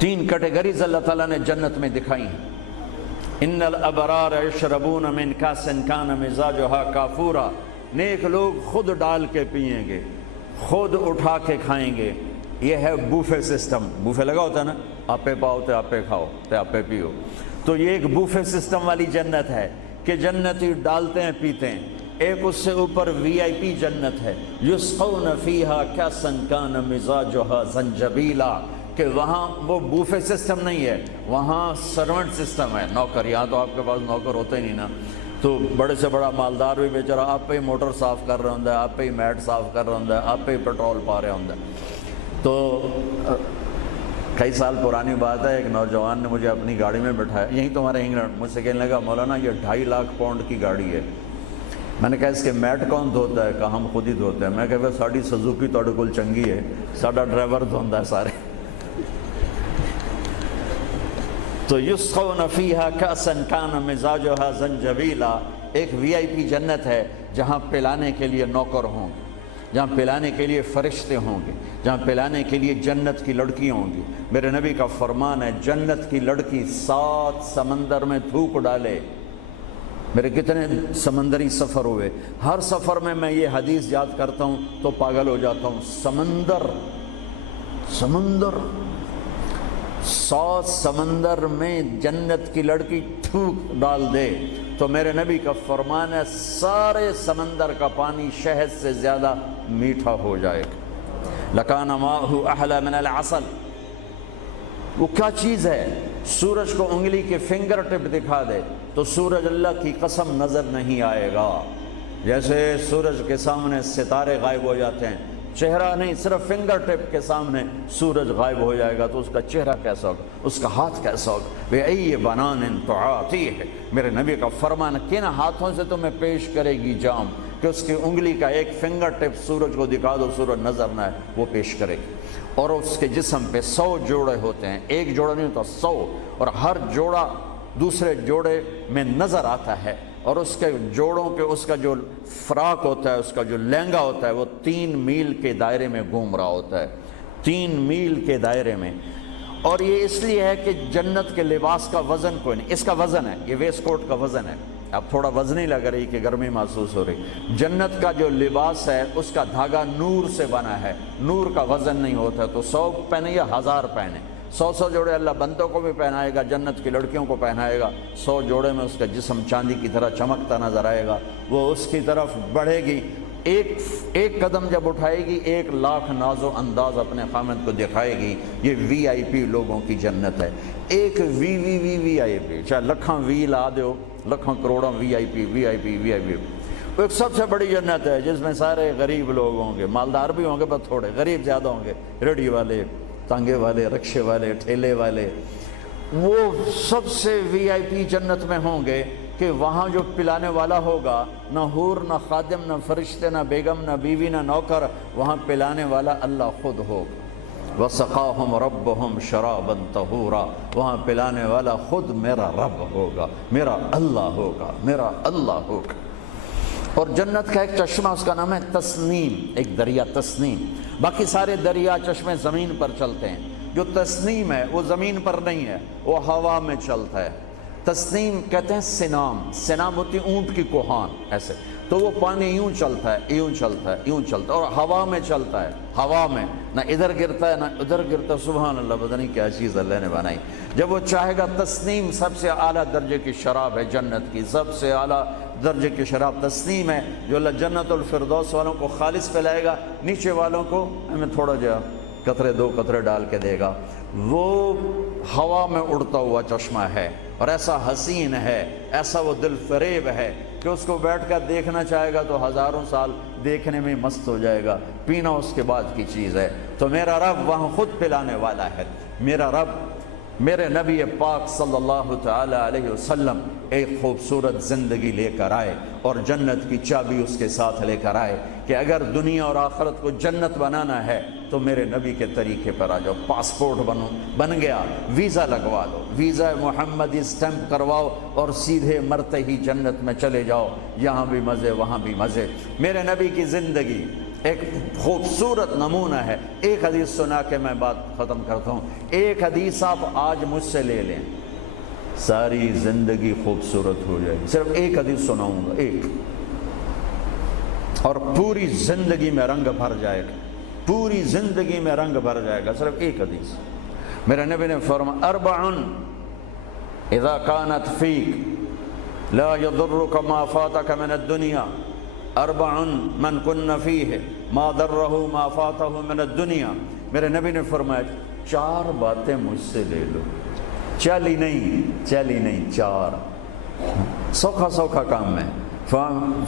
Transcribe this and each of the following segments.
تین کیٹیگریز اللہ تعالیٰ نے جنت میں دکھائی ہیں۔ ان الابرار یشربون من کاس کان مزاجھا کافورا، نیک لوگ خود ڈال کے پئیں گے، خود اٹھا کے کھائیں گے۔ یہ ہے بوفے سسٹم، بوفے لگا ہوتا ہے نا، آپے پاؤ تے آپے کھاؤ تے آپے پیو، تو یہ ایک بوفے سسٹم والی جنت ہے کہ جنتی ڈالتے ہیں پیتے ہیں۔ ایک اس سے اوپر وی آئی پی جنت ہے، یسقون فیہا کاسا کان مزاجھا زنجبیلا، کہ وہاں وہ بوفے سسٹم نہیں ہے، وہاں سرونٹ سسٹم ہے، نوکر۔ یہاں تو آپ کے پاس نوکر ہوتے ہی نہیں نا، تو بڑے سے بڑا مالدار بھی بیچارہ آپ پہ ہی موٹر صاف کر رہا ہوں، آپ پہ ہی میٹ صاف کر رہا ہوں، آپ پہ ہی پیٹرول پا رہا ہوں۔ تو کئی سال پرانی بات ہے، ایک نوجوان نے مجھے اپنی گاڑی میں بٹھایا، یہیں تمہارے انگلینڈ، مجھ سے کہنے لگا مولانا یہ 2.5 لاکھ پاؤنڈ کی گاڑی ہے۔ میں نے کہا اس کے میٹ کون دھوتا ہے؟ کہا ہم خود ہی دھوتے ہیں۔ میں کہا ساڑی سزوکی تھوڑے کول چنگی ہے، ساڈا ڈرائیور دھوندا ہے سارے۔ تو یسقون فیہا کاسا کان مزاجھا زنجبیلا، ایک وی آئی پی جنت ہے جہاں پلانے کے لیے نوکر ہوں گے، جہاں پلانے کے لیے فرشتے ہوں گے، جہاں پلانے کے لیے جنت کی لڑکی ہوں گی۔ میرے نبی کا فرمان ہے جنت کی لڑکی 7 سمندر میں تھوک ڈالے۔ میرے کتنے سمندری سفر ہوئے، ہر سفر میں میں یہ حدیث یاد کرتا ہوں تو پاگل ہو جاتا ہوں۔ سمندر 100 سمندر میں جنت کی لڑکی تھوک ڈال دے تو میرے نبی کا فرمان ہے سارے سمندر کا پانی شہد سے زیادہ میٹھا ہو جائے گا۔ لکان ماؤہ احلی من العسل، وہ کیا چیز ہے؟ سورج کو انگلی کے فنگر ٹپ دکھا دے تو سورج اللہ کی قسم نظر نہیں آئے گا، جیسے سورج کے سامنے ستارے غائب ہو جاتے ہیں، چہرہ نہیں، صرف فنگر ٹپ کے سامنے سورج غائب ہو جائے گا تو اس کا چہرہ کیسا ہوگا، اس کا ہاتھ کیسا ہوگا؟ بِأَيِّ بَنَانٍ تُعَاطِيهِ، میرے نبی کا فرمان، کن ہاتھوں سے تمہیں پیش کرے گی جام کہ اس کی انگلی کا ایک فنگر ٹپ سورج کو دکھا دو، سورج نظر نہ آئے، وہ پیش کرے گی۔ اور اس کے جسم پہ 100 جوڑے ہوتے ہیں، ایک جوڑا نہیں ہوتا، 100، اور ہر جوڑا دوسرے جوڑے میں نظر آتا ہے، اور اس کے جوڑوں کے اس کا جو فراق ہوتا ہے، اس کا جو لہنگا ہوتا ہے، وہ 3 میل کے دائرے میں گھوم رہا ہوتا ہے، 3 میل کے دائرے میں۔ اور یہ اس لیے ہے کہ جنت کے لباس کا وزن کوئی نہیں، اس کا وزن ہے، یہ ویسٹ کوٹ کا وزن ہے، اب تھوڑا وزنی لگ رہی کہ گرمی محسوس ہو رہی۔ جنت کا جو لباس ہے اس کا دھاگا نور سے بنا ہے، نور کا وزن نہیں ہوتا، تو 100 پہنے یا 1000 پہنے، 100 جوڑے اللہ بندوں کو بھی پہنائے گا، جنت کی لڑکیوں کو پہنائے گا، 100 جوڑے میں اس کا جسم چاندی کی طرح چمکتا نظر آئے گا، وہ اس کی طرف بڑھے گی، ایک قدم جب اٹھائے گی 1 لاکھ ناز و انداز اپنے خامد کو دکھائے گی۔ یہ وی آئی پی لوگوں کی جنت ہے، ایک وی آئی پی، چاہے لکھاں وی لا دو، لکھاں کروڑاں وی آئی پی۔ وہ ایک سب سے بڑی جنت ہے جس میں سارے غریب لوگ ہوں گے، مالدار بھی ہوں گے بس تھوڑے، غریب زیادہ ہوں گے، ریڑھی والے، تانگے والے، رکشے والے، ٹھیلے والے، وہ سب سے وی آئی پی جنت میں ہوں گے کہ وہاں جو پلانے والا ہوگا، نہ حور، نہ خادم، نہ فرشتے، نہ بیگم، نہ بیوی، نہ نوکر، وہاں پلانے والا اللہ خود ہوگا۔ وَسَقَاهُمْ رَبُّهُمْ شَرَابًا طَهُورًا، وہاں پلانے والا خود میرا رب ہوگا، میرا اللہ ہوگا، میرا اللہ ہوگا۔ اور جنت کا ایک چشمہ، اس کا نام ہے تسنیم، ایک دریا تسنیم۔ باقی سارے دریا چشمے زمین پر چلتے ہیں، جو تسنیم ہے وہ زمین پر نہیں ہے، وہ ہوا میں چلتا ہے۔ تسنیم کہتے ہیں سنام ہوتی اونٹ کی کوہان، ایسے تو وہ پانی یوں چلتا ہے، یوں چلتا ہے، یوں چلتا ہے، اور ہوا میں چلتا ہے، ہوا میں نہ ادھر گرتا ہے نہ ادھر گرتا ہے۔ سبحان اللہ، پتہ نہیں کیا چیز اللہ نے بنائی۔ جب وہ چاہے گا، تسنیم سب سے اعلیٰ درجے کی شراب ہے جنت کی، سب سے اعلیٰ درجے کی شراب تسنیم ہے، جو اللہ جنت الفردوس والوں کو خالص پلائے گا، نیچے والوں کو ہمیں تھوڑا جا قطرے 2 قطرے ڈال کے دے گا۔ وہ ہوا میں اڑتا ہوا چشمہ ہے، اور ایسا حسین ہے، ایسا وہ دل فریب ہے کہ اس کو بیٹھ کر دیکھنا چاہے گا تو ہزاروں سال دیکھنے میں مست ہو جائے گا، پینا اس کے بعد کی چیز ہے۔ تو میرا رب وہاں خود پلانے والا ہے، میرا رب میرے نبی پاک صلی اللہ تعالی علیہ وسلم ایک خوبصورت زندگی لے کر آئے، اور جنت کی چابی اس کے ساتھ لے کر آئے کہ اگر دنیا اور آخرت کو جنت بنانا ہے تو میرے نبی کے طریقے پر آ جاؤ۔ پاسپورٹ بن گیا، ویزا لگوا لو، ویزا محمدی سٹیمپ کرواؤ اور سیدھے مرتے ہی جنت میں چلے جاؤ، یہاں بھی مزے وہاں بھی مزے۔ میرے نبی کی زندگی ایک خوبصورت نمونہ ہے. ایک حدیث سنا کے میں بات ختم کرتا ہوں. ایک حدیث آپ آج مجھ سے لے لیں، ساری زندگی خوبصورت ہو جائے گی. صرف ایک حدیث سناؤں گا، ایک، اور پوری زندگی میں رنگ بھر جائے گا، پوری زندگی میں رنگ بھر جائے گا. صرف ایک حدیث. میرے نبی نے فرمایا اربع اذا كانت فيك لا يضرك ما فاتك من الدنيا اربع من كن فيه ما ضره ما فاته من الدنيا. میرے نبی نے فرمایا 4 باتیں مجھ سے لے لو. چلی نہیں 4 سوکھا کام ہے.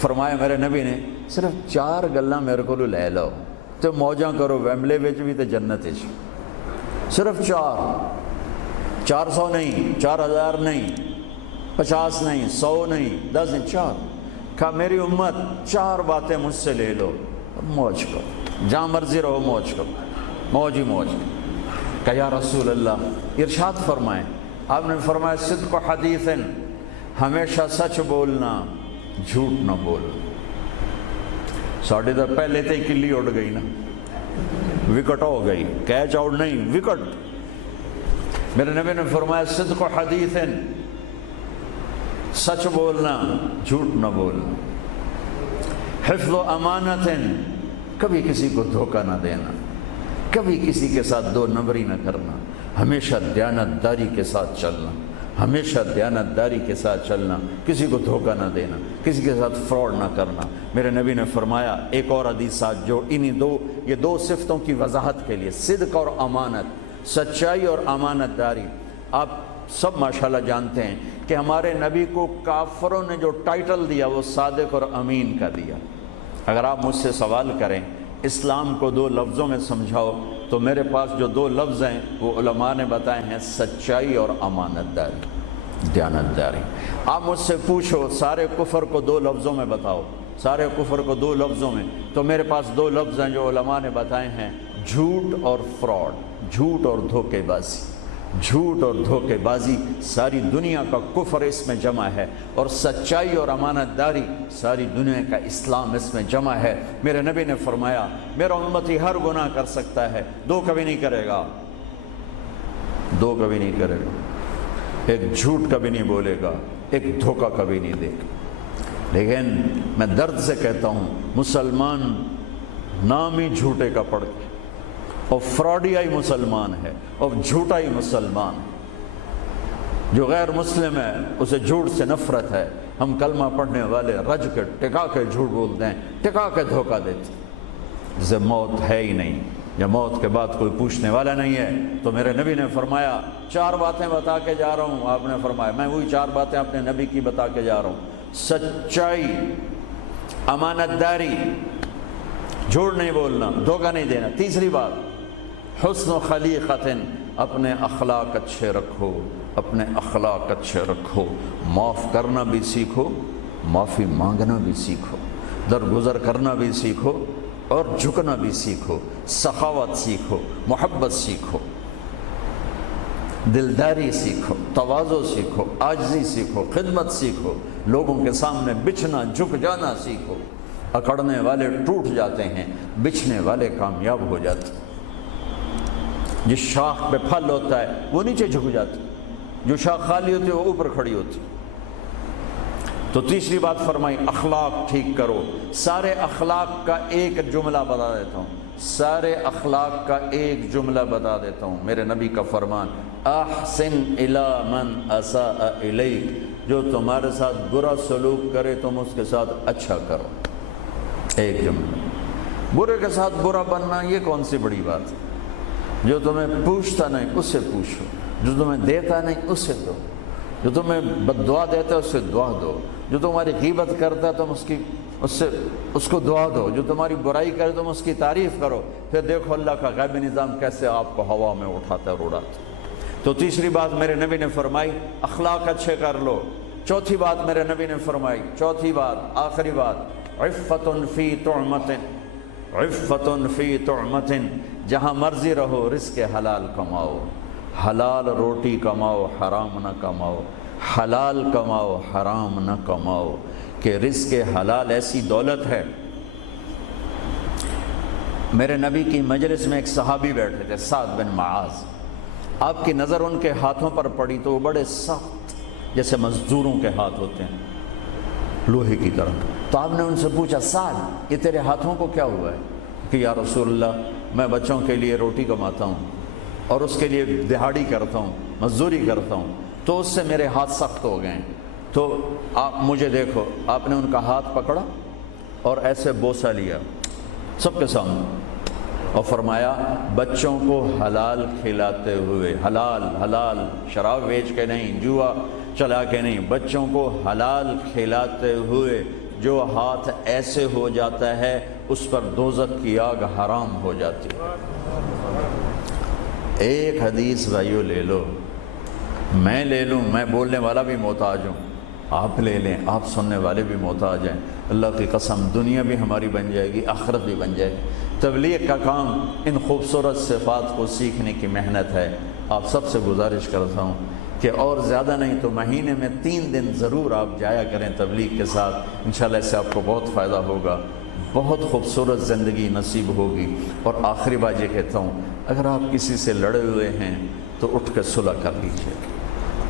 فرمایا میرے نبی نے صرف 4 گلاں میرے کو لے لو تو موجاں کرو ویملے وچ بھی تے جنت وچ. صرف 400 نہیں، 4000 نہیں، 50 نہیں، 100 نہیں، 10 نہیں، 4. کہا میری امت 4 باتیں مجھ سے لے لو، موج کرو، جہاں مرضی رہو موج کرو، موج ہی موج. کہا یا رسول اللہ، ارشاد فرمائیں. آپ نے فرمایا صدق حدیث، ہمیشہ سچ بولنا، جھوٹ نہ بولنا. ساڑھے تو پہلے تے کلی اڑ گئی نا، وکٹ ہو گئی، کیچ آؤٹ نہیں، وکٹ. میرے نبی نے فرمایا صدق حدیث، سچ بولنا، جھوٹ نہ بولنا. حفظ و امانت، کبھی کسی کو دھوکہ نہ دینا، کبھی کسی کے ساتھ 2 نمبری نہ کرنا، ہمیشہ دیانتداری کے ساتھ چلنا، ہمیشہ دیانتداری کے ساتھ چلنا، کسی کو دھوکہ نہ دینا، کسی کے ساتھ فراڈ نہ کرنا. میرے نبی نے فرمایا ایک اور حدیث جو یہ 2 صفتوں کی وضاحت کے لیے، صدق اور امانت، سچائی اور امانت داری. آپ سب ماشاءاللہ جانتے ہیں کہ ہمارے نبی کو کافروں نے جو ٹائٹل دیا وہ صادق اور امین کا دیا. اگر آپ مجھ سے سوال کریں اسلام کو 2 لفظوں میں سمجھاؤ تو میرے پاس جو 2 لفظ ہیں وہ علماء نے بتائے ہیں، سچائی اور امانت داری، دیانتداری. آپ مجھ سے پوچھو سارے کفر کو 2 لفظوں میں بتاؤ، سارے کفر کو 2 لفظوں میں، تو میرے پاس 2 لفظ ہیں جو علماء نے بتائے ہیں، جھوٹ اور فراڈ، جھوٹ اور دھوکے بازی. جھوٹ اور دھوکے بازی ساری دنیا کا کفر اس میں جمع ہے، اور سچائی اور امانت داری ساری دنیا کا اسلام اس میں جمع ہے. میرے نبی نے فرمایا میرا امتی ہر گناہ کر سکتا ہے، 2 کبھی نہیں کرے گا، 2 کبھی نہیں کرے گا. ایک جھوٹ کبھی نہیں بولے گا، ایک دھوکہ کبھی نہیں دے گا. لیکن میں درد سے کہتا ہوں مسلمان نام ہی جھوٹے کا پڑ کے، اور فراڈیائی مسلمان ہے، اور جھوٹائی مسلمان. جو غیر مسلم ہے اسے جھوٹ سے نفرت ہے. ہم کلمہ پڑھنے والے رج کے ٹکا کے جھوٹ بولتے ہیں، ٹکا کے دھوکہ دیتے ہیں. جسے موت ہے ہی نہیں، یا موت کے بعد کوئی پوچھنے والا نہیں ہے. تو میرے نبی نے فرمایا 4 باتیں بتا کے جا رہا ہوں. آپ نے فرمایا میں وہی 4 باتیں اپنے نبی کی بتا کے جا رہا ہوں. سچائی، امانت داری، جھوٹ نہیں بولنا، دھوکہ نہیں دینا. تیسری بات حسن و خلیقت، اپنے اخلاق اچھے رکھو، اپنے اخلاق اچھے رکھو. معاف کرنا بھی سیکھو، معافی مانگنا بھی سیکھو، درگزر کرنا بھی سیکھو، اور جھکنا بھی سیکھو. سخاوت سیکھو، محبت سیکھو، دلداری سیکھو، تواضع سیکھو، عاجزی سیکھو، خدمت سیکھو. لوگوں کے سامنے بچھنا، جھک جانا سیکھو. اکڑنے والے ٹوٹ جاتے ہیں، بچھنے والے کامیاب ہو جاتے ہیں. جس شاخ پہ پھل ہوتا ہے وہ نیچے جھک جاتی، جو شاخ خالی ہوتی ہے وہ اوپر کھڑی ہوتی. تو تیسری بات فرمائی اخلاق ٹھیک کرو. سارے اخلاق کا ایک جملہ بتا دیتا ہوں، سارے اخلاق کا ایک جملہ بتا دیتا ہوں. میرے نبی کا فرمان احسن الی من اساء الیک، جو تمہارے ساتھ برا سلوک کرے تم اس کے ساتھ اچھا کرو. ایک جملہ. برے کے ساتھ برا بننا یہ کون سی بڑی بات ہے؟ جو تمہیں پوچھتا نہیں اس سے پوچھو، جو تمہیں دیتا نہیں اس سے دو، جو تمہیں بد دعا دیتا ہے اس سے دعا دو، جو تمہاری غیبت کرتا ہے تم اس کو دعا دو، جو تمہاری برائی کرے تم اس کی تعریف کرو. پھر دیکھو اللہ کا غیبی نظام کیسے آپ کو ہوا میں اٹھاتا ہے اور اڑاتا ہے. تو تیسری بات میرے نبی نے فرمائی اخلاق اچھے کر لو. چوتھی بات میرے نبی نے فرمائی، چوتھی بات آخری بات، عفت فی طعمت، عفت فی طعمت، جہاں مرضی رہو رزق حلال کماؤ، حلال روٹی کماؤ، حرام نہ کماؤ، حلال کماؤ، حرام نہ کماؤ. کہ رزق حلال ایسی دولت ہے میرے نبی کی مجلس میں ایک صحابی بیٹھے تھے، سعد بن معاذ۔ آپ کی نظر ان کے ہاتھوں پر پڑی تو وہ بڑے سخت جیسے مزدوروں کے ہاتھ ہوتے ہیں، لوہے کی طرح۔ تو آپ نے ان سے پوچھا، سعد یہ تیرے ہاتھوں کو کیا ہوا ہے؟ کہ یا رسول اللہ میں بچوں کے لیے روٹی کماتا ہوں اور اس کے لیے دہاڑی کرتا ہوں، مزدوری کرتا ہوں، تو اس سے میرے ہاتھ سخت ہو گئے ہیں، تو آپ مجھے دیکھو۔ آپ نے ان کا ہاتھ پکڑا اور ایسے بوسہ لیا سب کے سامنے اور فرمایا بچوں کو حلال کھلاتے ہوئے، حلال حلال، شراب بیچ کے نہیں، جوا چلا کے نہیں، بچوں کو حلال کھلاتے ہوئے جو ہاتھ ایسے ہو جاتا ہے اس پر دوزخ کی آگ حرام ہو جاتی ہے۔ ایک حدیث بھائیو لے لو، میں لے لوں، میں بولنے والا بھی محتاج ہوں، آپ لے لیں، آپ سننے والے بھی محتاج ہیں، اللہ کی قسم دنیا بھی ہماری بن جائے گی، آخرت بھی بن جائے گی۔ تبلیغ کا کام ان خوبصورت صفات کو سیکھنے کی محنت ہے۔ آپ سب سے گزارش کرتا ہوں کہ اور زیادہ نہیں تو مہینے میں 3 دن ضرور آپ جایا کریں تبلیغ کے ساتھ، انشاءاللہ اس سے آپ کو بہت فائدہ ہوگا، بہت خوبصورت زندگی نصیب ہوگی۔ اور آخری بات یہ کہتا ہوں، اگر آپ کسی سے لڑے ہوئے ہیں تو اٹھ کے صلح کر لیجیے۔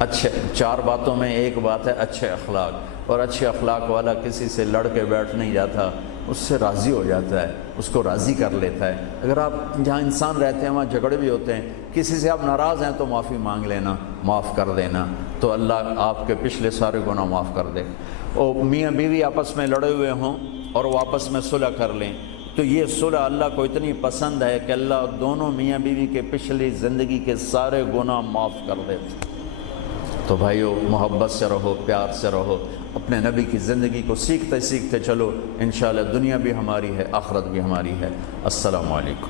اچھے 4 باتوں میں ایک بات ہے اچھے اخلاق، اور اچھے اخلاق والا کسی سے لڑ کے بیٹھ نہیں جاتا، اس سے راضی ہو جاتا ہے، اس کو راضی کر لیتا ہے۔ اگر آپ جہاں انسان رہتے ہیں وہاں جھگڑے بھی ہوتے ہیں، کسی سے آپ ناراض ہیں تو معافی مانگ لینا، معاف کر دینا، تو اللہ آپ کے پچھلے سارے گناہ معاف کر دے۔ اور میاں بیوی آپس میں لڑے ہوئے ہوں اور وہ آپس میں صلح کر لیں تو یہ صلح اللہ کو اتنی پسند ہے کہ اللہ دونوں میاں بیوی کے پچھلی زندگی کے سارے گناہ معاف کر دیتے۔ تو بھائیو محبت سے رہو، پیار سے رہو، اپنے نبی کی زندگی کو سیکھتے سیکھتے چلو، انشاءاللہ دنیا بھی ہماری ہے، آخرت بھی ہماری ہے۔ السلام علیکم۔